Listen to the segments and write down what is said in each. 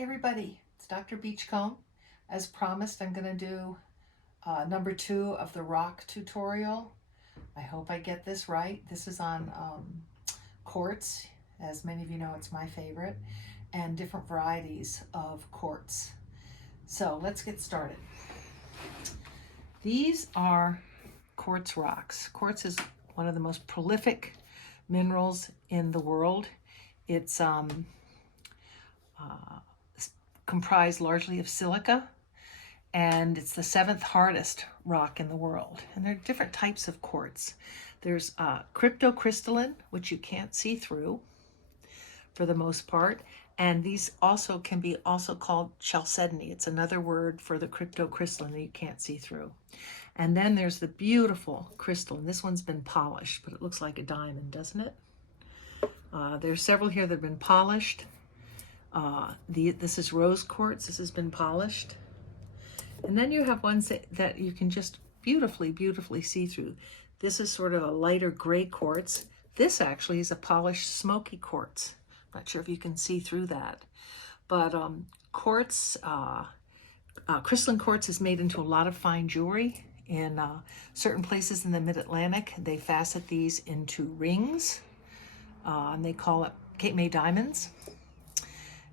Hi everybody, it's Dr. Beachcomb. As promised, I'm going to do number 2 of the rock tutorial. I hope I get this right. This is on quartz. As many of you know, it's my favorite, and different varieties of quartz. So let's get started. These are quartz rocks. Quartz is one of the most prolific minerals in the world. It's comprised largely of silica, and it's the 7th hardest rock in the world. And there are different types of quartz. There's cryptocrystalline, which you can't see through for the most part, and these also can be called Chalcedony. It's another word for the cryptocrystalline that you can't see through. And then there's the beautiful crystalline. This one's been polished, but it looks like a diamond, doesn't it? There's several here that have been polished. This is rose quartz. This has been polished. And then you have ones that you can just beautifully see through. This is sort of a lighter gray quartz. This actually is a polished smoky quartz. Not sure if you can see through that. But quartz, crystalline quartz is made into a lot of fine jewelry. In certain places in the mid-Atlantic, they facet these into rings. And they call it Cape May diamonds.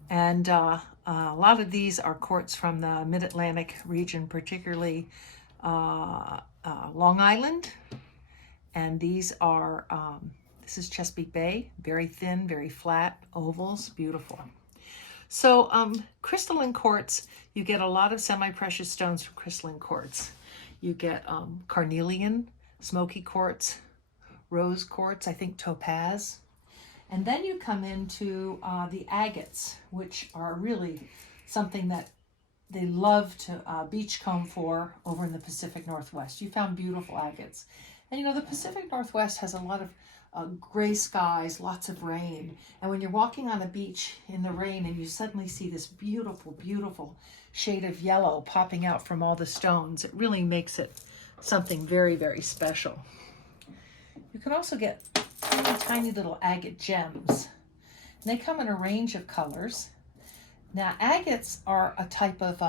And a lot of these are quartz from the mid-Atlantic region, particularly Long Island. And these are, this is Chesapeake Bay, very thin, very flat, ovals, beautiful. So crystalline quartz, you get a lot of semi-precious stones from crystalline quartz. You get carnelian, smoky quartz, rose quartz, I think topaz. And then you come into the agates, which are really something that they love to beachcomb for over in the Pacific Northwest. You found beautiful agates. And you know, the Pacific Northwest has a lot of gray skies, lots of rain. And when you're walking on a beach in the rain and you suddenly see this beautiful shade of yellow popping out from all the stones, it really makes it something very special. You can also get tiny little agate gems. And they come in a range of colors. Now, agates are a type of,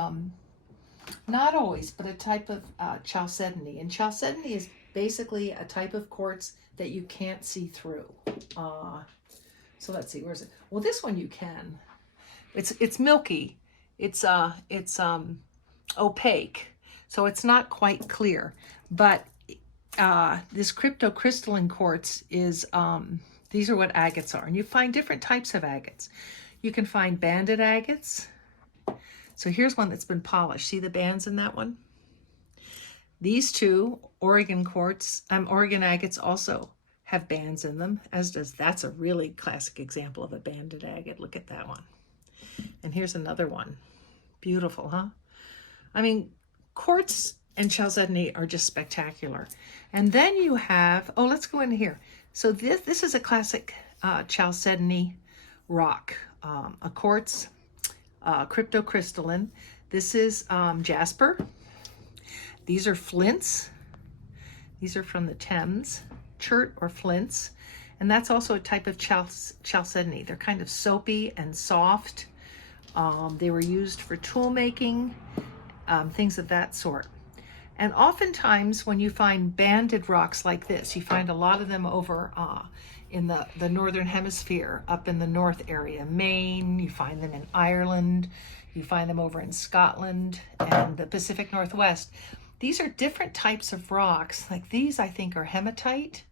not always, but a type of chalcedony. And chalcedony is basically a type of quartz that you can't see through. So let's see, where is it? Well, this one you can. It's milky. It's opaque, so it's not quite clear. But this cryptocrystalline quartz is, these are what agates are. And you find different types of agates. You can find banded agates. So here's one that's been polished. See the bands in that one? These two, Oregon agates also have bands in them, as does, that's a really classic example of a banded agate. Look at that one. And here's another one. Beautiful, huh? I mean, quartz and chalcedony are just spectacular. And then you have, oh, let's go into here. So this is a classic chalcedony rock, a quartz, cryptocrystalline. This is jasper. These are flints. These are from the Thames, chert or flints. And that's also a type of chalcedony. They're kind of soapy and soft. They were used for tool making, things of that sort. And oftentimes when you find banded rocks like this, you find a lot of them over in the northern hemisphere, up in the north area, Maine, you find them in Ireland, you find them over in Scotland and the Pacific Northwest. These are different types of rocks. Like these, I think, are hematite,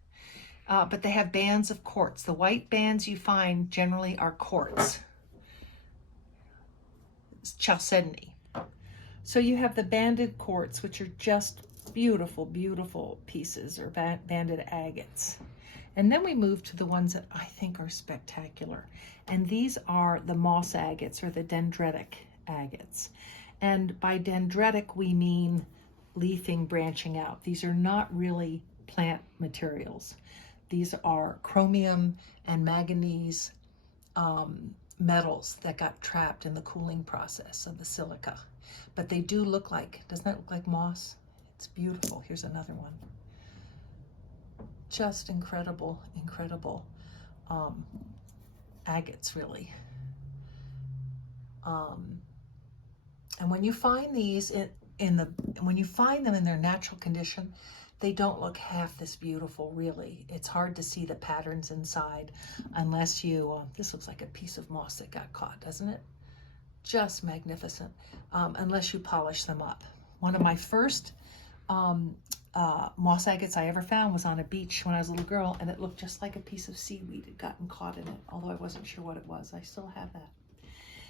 but they have bands of quartz. The white bands you find generally are quartz. It's chalcedony. So you have the banded quartz, which are just beautiful pieces, or banded agates. And then we move to the ones that I think are spectacular. And these are the moss agates, or the dendritic agates. And by dendritic, we mean leafing, branching out. These are not really plant materials. These are chromium and manganese metals that got trapped in the cooling process of the silica. But they do look like, doesn't that look like moss? It's beautiful. Here's another one. Just incredible agates, really. And when you find these when you find them in their natural condition, they don't look half this beautiful, really. It's hard to see the patterns inside unless you, this looks like a piece of moss that got caught, doesn't it? Just magnificent, unless you polish them up. One of my first moss agates I ever found was on a beach when I was a little girl, and it looked just like a piece of seaweed had gotten caught in it, although I wasn't sure what it was. I still have that.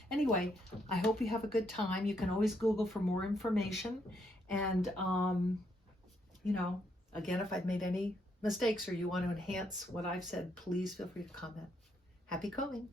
Anyway, I hope you have a good time. You can always Google for more information. And, you know, again, if I've made any mistakes or you want to enhance what I've said, please feel free to comment. Happy combing.